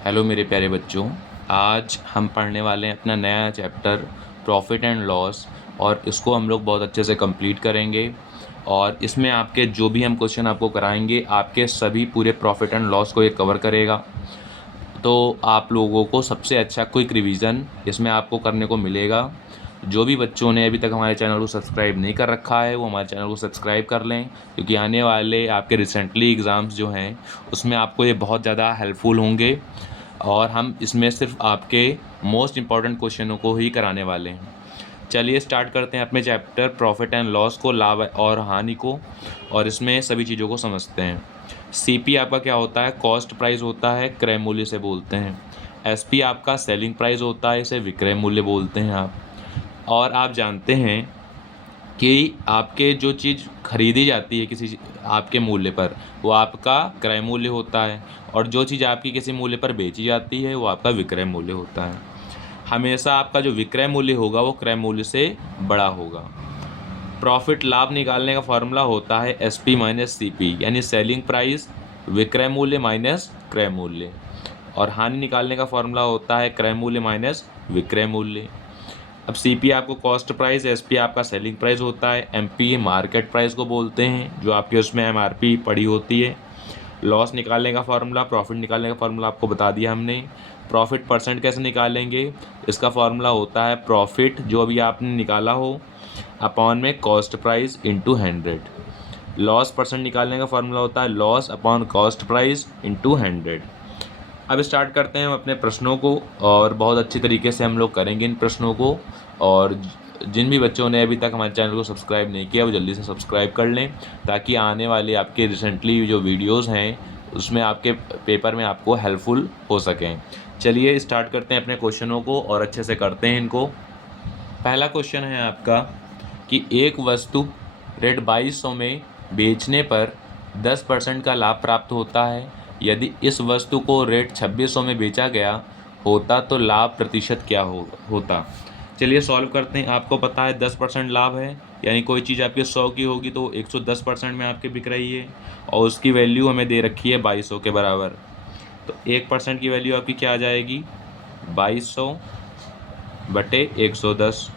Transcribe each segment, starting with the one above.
Hello मेरे प्यारे बच्चों। आज हम पढ़ने वाले हैं अपना नया चैप्टर प्रॉफिट एंड लॉस, और इसको हम लोग बहुत अच्छे से कंप्लीट करेंगे। और इसमें आपके जो भी हम क्वेश्चन आपको कराएंगे, आपके सभी पूरे प्रॉफिट एंड लॉस को ये कवर करेगा। तो आप लोगों को सबसे अच्छा क्विक रिवीजन इसमें आपको करने को मिलेगा। जो भी बच्चों ने अभी तक हमारे चैनल को सब्सक्राइब नहीं कर रखा है वो हमारे चैनल को सब्सक्राइब कर लें, क्योंकि आने वाले आपके रिसेंटली एग्ज़ाम्स जो हैं उसमें आपको ये बहुत ज़्यादा हेल्पफुल होंगे। और हम इसमें सिर्फ आपके मोस्ट इम्पॉर्टेंट क्वेश्चनों को ही कराने वाले हैं। चलिए स्टार्ट करते हैं अपने चैप्टर प्रॉफिट एंड लॉस को, लाभ और हानि को, और इसमें सभी चीज़ों को समझते हैं। सीपी आपका क्या होता है? कॉस्ट प्राइस होता है, क्रय मूल्य से बोलते हैं। एसपी आपका सेलिंग प्राइस होता है, इसे विक्रय मूल्य बोलते हैं आप। और आप जानते हैं कि आपके जो चीज़ खरीदी जाती है किसी आपके मूल्य पर, वो आपका क्रय मूल्य होता है, और जो चीज़ आपकी किसी मूल्य पर बेची जाती है वो आपका विक्रय मूल्य होता है। हमेशा आपका जो विक्रय मूल्य होगा वो क्रय मूल्य से बड़ा होगा। प्रॉफिट लाभ निकालने का फॉर्मूला होता है एसपी माइनस सीपी, यानी सेलिंग प्राइस विक्रय मूल्य माइनस क्रय मूल्य। और हानि निकालने का फॉर्मूला होता है क्रय मूल्य माइनस विक्रय मूल्य। अब सीपी आपको कॉस्ट प्राइस, एसपी आपका सेलिंग प्राइस होता है, एमपी मार्केट प्राइस को बोलते हैं जो आपके उसमें एमआरपी पड़ी होती है। लॉस निकालने का फार्मूला, प्रॉफिट निकालने का फार्मूला आपको बता दिया हमने। प्रॉफिट परसेंट कैसे निकालेंगे? इसका फार्मूला होता है प्रॉफिट जो अभी आपने निकाला हो अपॉन में cost price into 100। Loss percent निकालने का फार्मूला होता है loss upon cost price into 100। अब स्टार्ट करते हैं हम अपने प्रश्नों को, और बहुत अच्छी तरीके से हम लोग करेंगे इन प्रश्नों को। और जिन भी बच्चों ने अभी तक हमारे चैनल को सब्सक्राइब नहीं किया वो जल्दी से सब्सक्राइब कर लें, ताकि आने वाले आपके रिसेंटली जो वीडियोस हैं उसमें आपके पेपर में आपको हेल्पफुल हो सकें। चलिए स्टार्ट करते हैं अपने क्वेश्चनों को और अच्छे से करते हैं इनको। पहला क्वेश्चन है आपका कि एक वस्तु रेट 2200 में बेचने पर 10% का लाभ प्राप्त होता है। यदि इस वस्तु को रेट 2600 में बेचा गया होता तो लाभ प्रतिशत क्या होता? चलिए सॉल्व करते हैं। आपको पता है 10% लाभ है, यानी कोई चीज़ आपकी 100 की होगी तो 110% में आपके बिक रही है, और उसकी वैल्यू हमें दे रखी है 2200 के बराबर। तो 1% की वैल्यू आपकी क्या आ जाएगी? 2200 बटे 110।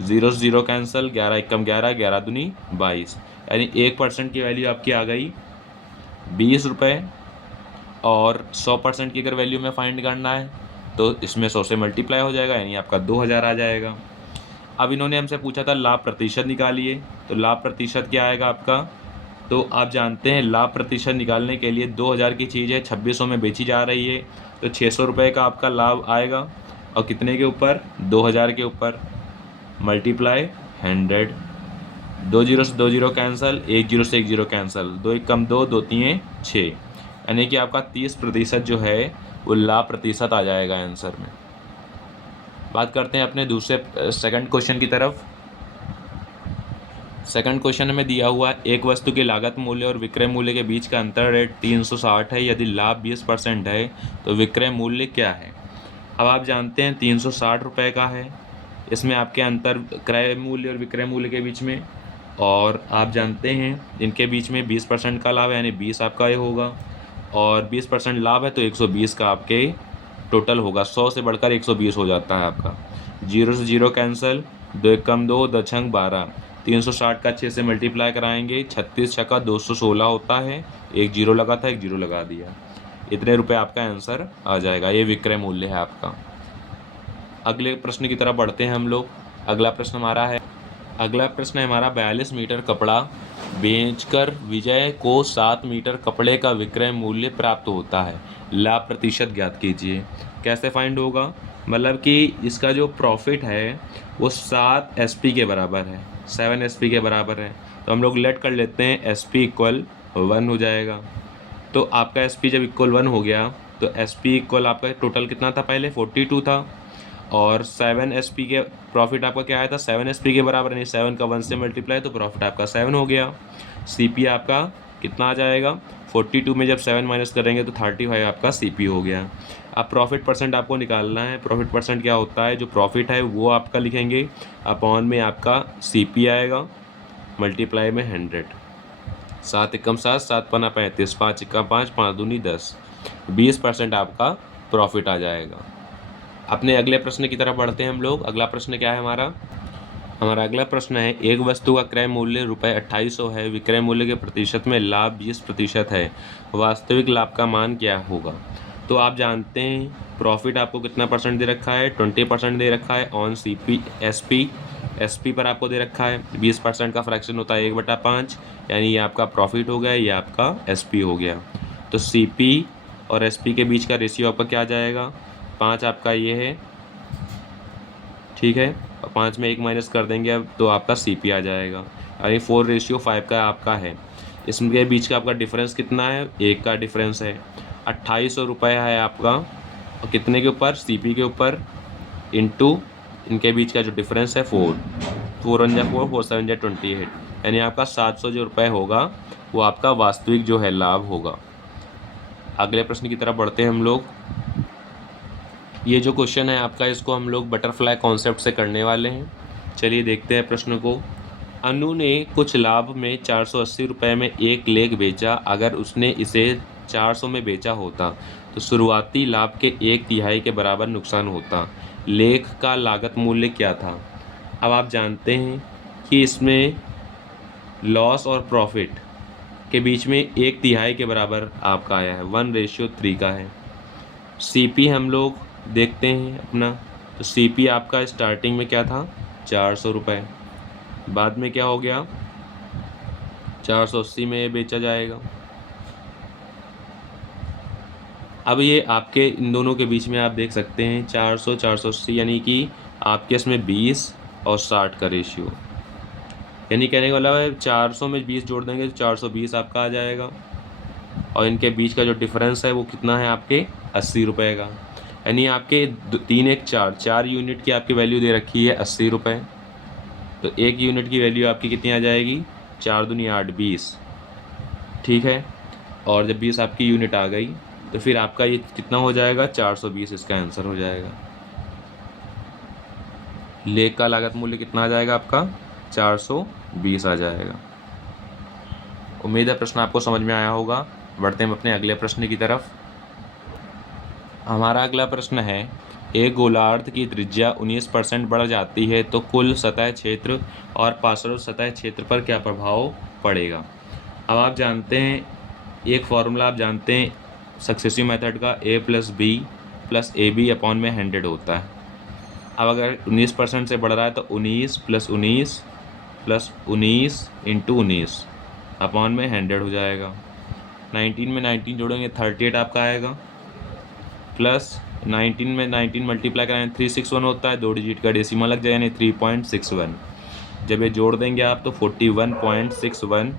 ज़ीरो से ज़ीरो कैंसिल, 11 एकम 11, 11 दूनी 22, यानी 1% की वैल्यू आपकी आ गई 20 रुपये। और 100% की अगर वैल्यू में फाइंड करना है तो इसमें 100 से मल्टीप्लाई हो जाएगा, यानी आपका 2000 आ जाएगा। अब इन्होंने हमसे पूछा था लाभ प्रतिशत निकालिए, तो लाभ प्रतिशत क्या आएगा आपका? तो आप जानते हैं लाभ प्रतिशत निकालने के लिए 2000 की चीज़ है 2600 में बेची जा रही है, तो 600 रुपये का आपका लाभ आएगा। और कितने के ऊपर? 2000 के ऊपर, मल्टीप्लाई 100। 2 जीरो से 2 जीरो कैंसिल, 1 जीरो से 1 जीरो कैंसिल, 2 एक कम 2, 2 तीन 6, यानी कि आपका 30% जो है वो लाभ प्रतिशत आ जाएगा आंसर में। बात करते हैं अपने दूसरे सेकंड क्वेश्चन की तरफ। सेकंड क्वेश्चन में दिया हुआ है एक वस्तु के लागत मूल्य और विक्रय मूल्य के बीच का अंतर रेट 360 है। यदि लाभ 20% है तो विक्रय मूल्य क्या है? अब आप जानते हैं 360 रुपये का है, इसमें आपके अंतर क्रय मूल्य और विक्रय मूल्य के बीच में। और आप जानते हैं इनके बीच में 20% का लाभ है, यानी 20 आपका ये होगा, और 20% लाभ है तो 120 का आपके टोटल होगा। 100 से बढ़कर 120 हो जाता है आपका। 0 से 0 कैंसिल, 2 एक कम 2, 2 छंग 12, 360 का 6 से मल्टीप्लाई कराएंगे, 36 छक्का 216 होता है। एक जीरो लगा था, एक जीरो लगा दिया, इतने रुपए आपका आंसर आ जाएगा। ये विक्रय मूल्य है आपका। अगले प्रश्न की तरफ बढ़ते हैं हम लोग। अगला प्रश्न हमारा है 42 मीटर कपड़ा बेचकर विजय को 7 मीटर कपड़े का विक्रय मूल्य प्राप्त होता है। लाभ प्रतिशत ज्ञात कीजिए। कैसे फाइंड होगा? मतलब कि इसका जो प्रॉफिट है वो 7 एसपी के बराबर है, 7 एसपी के बराबर है। तो हम लोग लेट कर लेते हैं एसपी इक्वल 1 हो जाएगा। तो आपका एसपी जब इक्वल 1 हो गया तो एसपी इक्वल आपका टोटल कितना था? पहले 42 था, और 7 एसपी के प्रॉफिट आपका क्या आया था? 7 एसपी के बराबर, यानी 7 का 1 से मल्टीप्लाई, तो प्रॉफिट आपका 7 हो गया। सीपी आपका कितना आ जाएगा? 42 में जब 7 माइनस करेंगे तो 35 आपका सीपी हो गया। अब प्रॉफिट परसेंट आपको निकालना है। प्रॉफिट परसेंट क्या होता है? जो प्रॉफिट है वो आपका लिखेंगे, अपॉन में आपका सीपी आएगा, मल्टीप्लाई में 100। 7 एकम 7, 7 पन्ना 35, 5 एकम 5, 5 दूनी 10, 20% आपका प्रॉफिट आ जाएगा। अपने अगले प्रश्न की तरफ बढ़ते हैं हम लोग। अगला प्रश्न क्या है हमारा? हमारा अगला प्रश्न है, एक वस्तु का क्रय मूल्य रुपये 2800 है, विक्रय मूल्य के प्रतिशत में लाभ 20% है, वास्तविक लाभ का मान क्या होगा? तो आप जानते हैं प्रॉफिट आपको कितना परसेंट दे रखा है, 20% दे रखा है ऑन एसपी पर आपको दे रखा है 20% का फ्रैक्शन होता है 1/5, यानी ये आपका प्रॉफिट हो गया, ये आपका एसपी हो गया। तो सीपी और एसपी के बीच का रेशियो आपका क्या आ जाएगा? 5 आपका ये है, ठीक है, और 5 में 1 माइनस कर देंगे अब तो आपका सीपी आ जाएगा, यानी 4:5 का आपका है। इसके बीच का आपका डिफरेंस कितना है? 1 का डिफरेंस है। 2800 रुपये है आपका, और कितने के ऊपर? सीपी के ऊपर, इंटू इनके बीच का जो डिफरेंस है 4 1 जा 4 4 7 जा 28, यानी आपका 700 जो रुपये होगा वो आपका वास्तविक जो है लाभ होगा। अगले प्रश्न की तरफ बढ़ते हैं हम लोग। ये जो क्वेश्चन है आपका, इसको हम लोग बटरफ्लाई कॉन्सेप्ट से करने वाले हैं। चलिए देखते हैं प्रश्न को। अनु ने कुछ लाभ में 480 रुपये में एक लेख बेचा। अगर उसने इसे 400 में बेचा होता तो शुरुआती लाभ के 1/3 के बराबर नुकसान होता। लेख का लागत मूल्य क्या था? अब आप जानते हैं कि इसमें लॉस और प्रॉफिट के बीच में 1/3 के बराबर आपका आया है, 1:3 का है। सीपी हम लोग देखते हैं अपना, तो सीपी आपका स्टार्टिंग में क्या था? 400 रुपये, बाद में क्या हो गया? 480 में ये बेचा जाएगा। अब ये आपके इन दोनों के बीच में आप देख सकते हैं 400 480, यानी कि आपके इसमें 20 और 60 का रेशियो, यानी कहने का मतलब है 400 में 20 जोड़ देंगे तो 420 आपका आ जाएगा, और इनके बीच का जो डिफरेंस है वो कितना है आपके? 80 रुपये का, यानी आपके 3 1 4 यूनिट की आपकी वैल्यू दे रखी है 80 रुपये। तो 1 यूनिट की वैल्यू आपकी कितनी आ जाएगी? 4 दूनी 8 20, ठीक है। और जब 20 आपकी यूनिट आ गई तो फिर आपका ये कितना हो जाएगा? 420 इसका आंसर हो जाएगा। लेख का लागत मूल्य कितना आ जाएगा आपका? 420 आ जाएगा। उम्मीद है प्रश्न आपको समझ में आया होगा। बढ़ते हैं अपने अगले प्रश्न की तरफ। हमारा अगला प्रश्न है, एक गोलार्ध की त्रिज्या 19% बढ़ जाती है तो कुल सतह क्षेत्र और पार्श्व सतह क्षेत्र पर क्या प्रभाव पड़ेगा? अब आप जानते हैं एक फॉर्मूला आप जानते हैं सक्सेसिव मेथड का, a+b+ab/100 होता है। अब अगर 19% से बढ़ रहा है तो 19 + 19 + 19 × 19/100 हो जाएगा। 19 में 19 जोड़ेंगे 38 आपका आएगा, प्लस 19 में 19 मल्टीप्लाई कराएँ 361 होता है, 2 डिजिट का डेसिमल लग जाएगा, यानी 3.61। जब ये जोड़ देंगे आप तो 41.61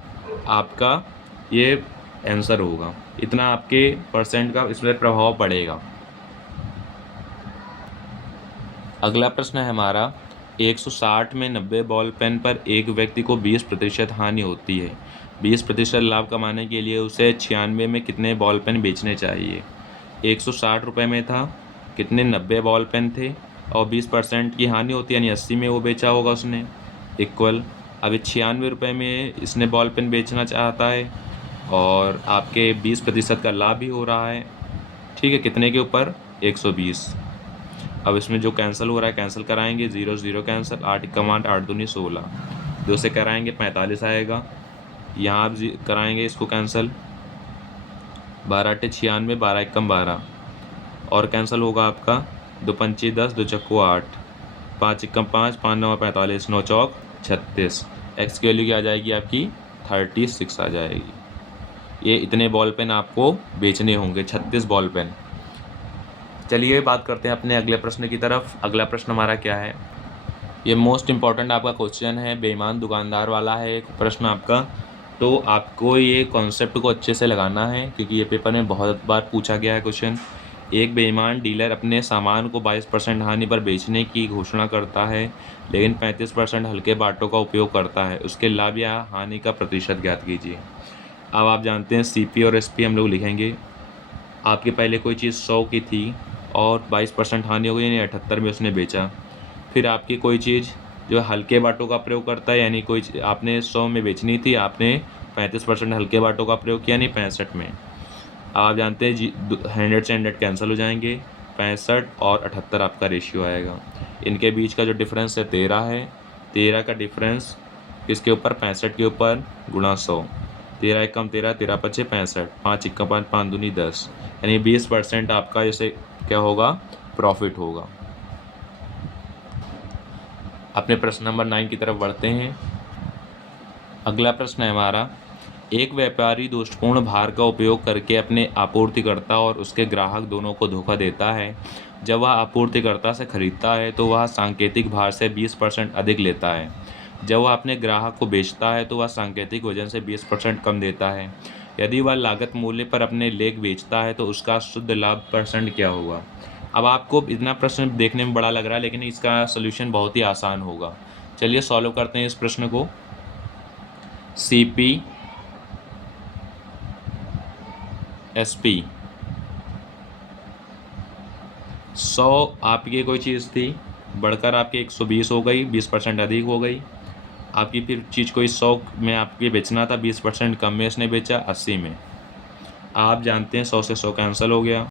आपका ये आंसर होगा। इतना आपके परसेंट का इसमें प्रभाव पड़ेगा। अगला प्रश्न है हमारा, 160 में 90 बॉल पेन पर एक व्यक्ति को 20% हानि होती है। 20% लाभ कमाने के लिए उसे 96 में कितने बॉल पेन बेचने चाहिए? 160 रुपये में था, कितने? 90 बॉल पेन थे, और 20% की हानि होती है, यानी 80 में वो बेचा होगा उसने, इक्वल। अब 96 रुपये में इसने बॉल पेन बेचना चाहता है और आपके 20% का लाभ भी हो रहा है, ठीक है। कितने के ऊपर? 120। अब इसमें जो कैंसिल हो रहा है कैंसिल कराएंगे, 0 0 कैंसिल, 8 × 8 8 दूनी 16, 2 से कराएंगे 45 आएगा। यहाँ आप कराएंगे इसको कैंसिल, 12 8 96, 12 1 12, और कैंसिल होगा आपका 2 पंचे 10, 2 चक्को 8, 5 1 5, 5 9 45, 9 चौक 36। एक्स की वैल्यू क्या आ जाएगी आपकी? 36 आ जाएगी। ये इतने बॉल पेन आपको बेचने होंगे, 36 बॉल पेन। चलिए बात करते हैं अपने अगले प्रश्न की तरफ। अगला प्रश्न हमारा क्या है? ये मोस्ट इम्पॉर्टेंट आपका क्वेश्चन है, बेईमान दुकानदार वाला है एक प्रश्न आपका। तो आपको ये कॉन्सेप्ट को अच्छे से लगाना है क्योंकि ये पेपर में बहुत बार पूछा गया है क्वेश्चन। एक बेईमान डीलर अपने सामान को 22% हानि पर बेचने की घोषणा करता है, लेकिन 35% हल्के बाटों का उपयोग करता है। उसके लाभ या हानि का प्रतिशत ज्ञात कीजिए। अब आप जानते हैं सीपी और एसपी हम लोग लिखेंगे। आपके पहले कोई चीज़ 100 की थी और 22% हानि हो गई, यानी 78 में उसने बेचा। फिर आपकी कोई चीज़ जो हल्के बाटों का प्रयोग करता है, यानी कोई आपने 100 में बेचनी थी, आपने 35% हल्के बाटों का प्रयोग किया, यानी 65 में। आप जानते हैं जी 100 से 100 कैंसिल हो जाएंगे, 65 और 78 आपका रेशियो आएगा। इनके बीच का जो डिफरेंस है 13 है। 13 का डिफरेंस किसके ऊपर, 65 के ऊपर, गुणा 100। 13 एकम 13, 13 पचे 65, 5 इक्का 5, 5 दूनी 10, यानी 20% आपका जैसे क्या होगा, प्रॉफिट होगा। अपने प्रश्न नंबर 9 की तरफ बढ़ते हैं। अगला प्रश्न है हमारा, एक व्यापारी दोषपूर्ण भार का उपयोग करके अपने आपूर्तिकर्ता और उसके ग्राहक दोनों को धोखा देता है। जब वह आपूर्तिकर्ता से खरीदता है तो वह सांकेतिक भार से 20% अधिक लेता है। जब वह अपने ग्राहक को बेचता है तो वह सांकेतिक वजन से 20% कम देता है। यदि वह लागत मूल्य पर अपने लेख बेचता है तो उसका शुद्ध लाभ परसेंट क्या होगा। अब आपको इतना प्रश्न देखने में बड़ा लग रहा है, लेकिन इसका सोल्यूशन बहुत ही आसान होगा। चलिए सॉल्व करते हैं इस प्रश्न को। CP SP 100 आपकी कोई चीज़ थी, बढ़कर आपकी 120 हो गई, 20% अधिक हो गई। आपकी फिर चीज़ कोई 100 में आपके बेचना था, 20% कम में इसने बेचा 80 में। आप जानते हैं 100 से 100 कैंसिल हो गया,